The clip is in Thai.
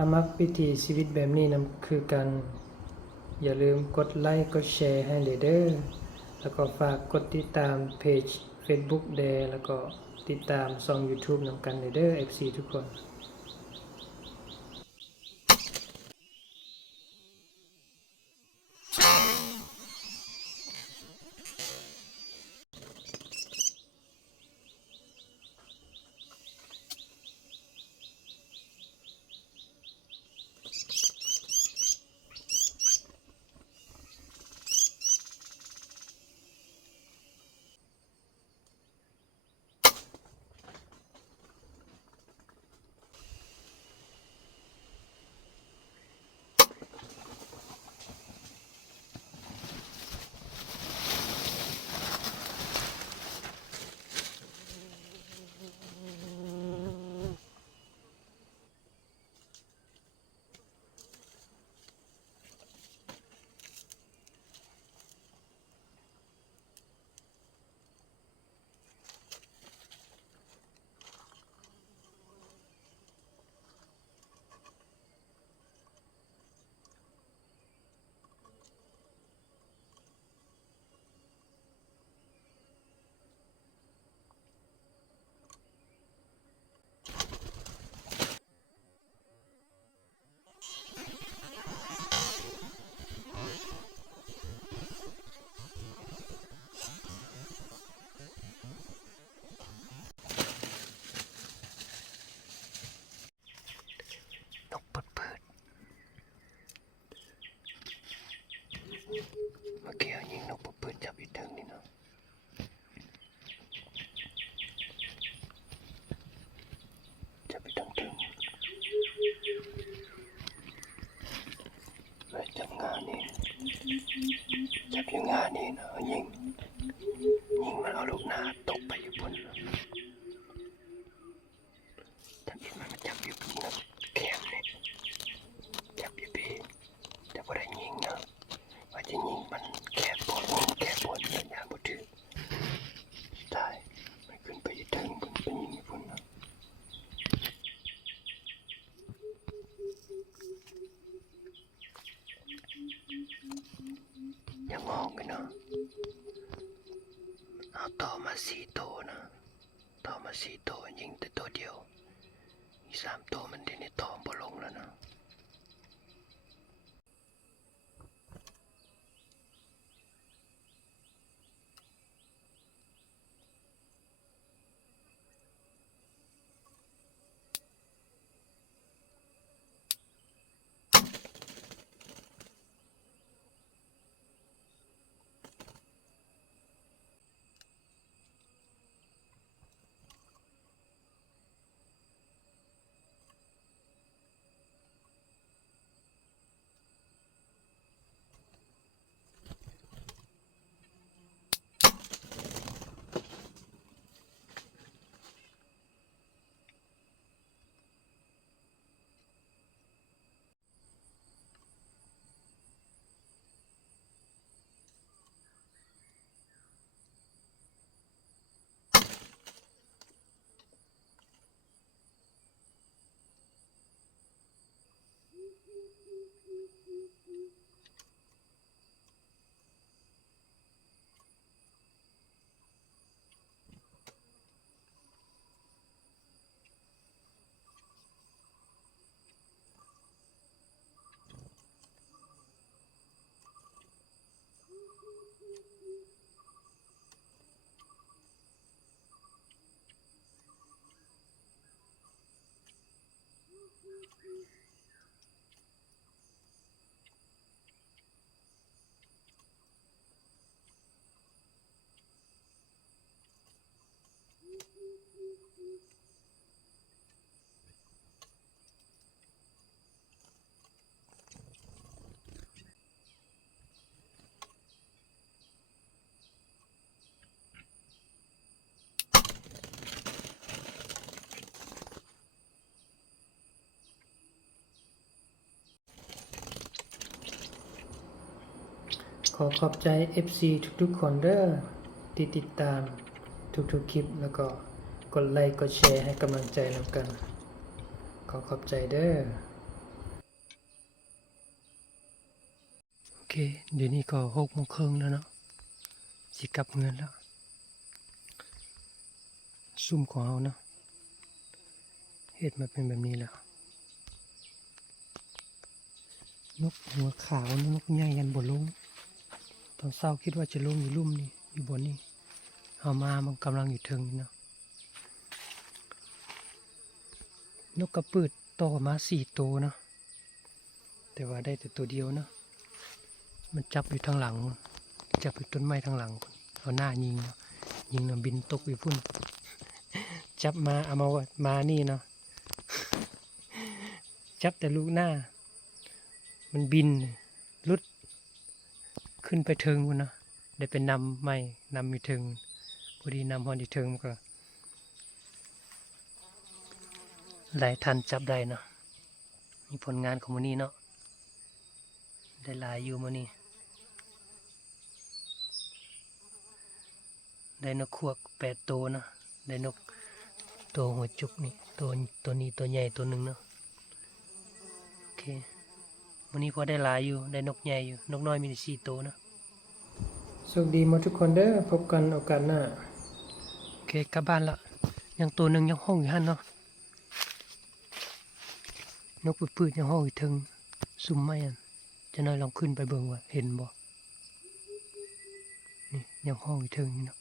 ถ้ามักวิถีชีวิตแบบนี้นำคือกันอย่าลืมกดไลค์กดแชร์ให้เด้อแล้วก็ฝากกดติดตามเพจ Facebook แดแล้วก็ติดตามช่อง YouTube นำกันเด้อ FC ทุกคนเมื่อกี้ยิงนกปืนจับอยู่ถึงนี่เนาะจับอยู่ถึงไว้จับงานนี่จับอยู่งานนี่เนาะยิงมันเอาลูกหน้าตกไปอยู่บนจับมันจับอยู่นะแคมนี่จับอยู่พี่แต่บ่ได้ยิงเนาะว่าจะยิงมันแค่ปวดสัญญาณบ่ถือตายมันขึ้นไปถึงพุ่นไปยิงพุ่นเนาะอย่ามองกันเนาะเอาต่อมา4ตัวนะต่อมา4ตัวยิงแต่ตัวเดียวอีก3ตัวมันได้ต่อบ่ลงแล้วเนาะขอขอบใจ FC ทุกๆคนเด้อที่ติดตามทุกๆคลิปแล้วก็กดไลค์กดแชร์ให้กำลังใจนำกันขอขอบใจเด้อ เคเดี๋ยวนี้ก็6:30แล้วเนาะสิกลับเงินแล้วซุ่มของเราเนาะเฮ็ดมาเป็นแบบนี้แล้วนกหัวขาวนกใหญ่ยันบ่ลงตอนเช้าคิดว่าจะลงอยู่ลุ่มนี่อยู่บนนี่เอามามันกำลังอยู่เทิงนี่เนาะนกกระปืดต่อมา4 ตัวเนาะแต่ว่าได้แต่ตัวเดียวเนาะมันจับอยู่ทางหลังจับอยู่ต้นไม้ทางหลังเอาหน้ายิงเนาะยิงน่ะบินตกไปพุ่นจับมาเอามานี่เนาะจับแต่ลูกหน้ามันบินลุดขึ้นไปเทิงพุ่นเนาะได้เป็นนำไม่นำมีเทิงพอดีนำฮอนที่เทิงมันก็หลายทันจับได้เนาะมีผลงานของมื้อนี้เนาะได้หลายอยู่มื้อนี้ได้นกขวก8 ตัวเนาะได้นกตัวหัวจุกนี่ตัวนี้ตัวใหญ่ตัวหนึ่งเนาะโอเควันนี้พอได้หลายอยู่ได้นกใหญ่อยู่นกน้อยมีแต่4 ตัวเนาะโชคดีหมดทุกคนเด้อพบกันโอกาสหน้าโอเคกลับบ้านละยังตัวหนึ่งยังห้องอยู่หั่นเนาะนกปืดๆยังห้องอยู่ถึงซุ่มไม้อันจะน้อยลองขึ้นไปเบิ่งว่าเห็นบ่นี่ยังห้องอยู่ถึงนี่เนาะ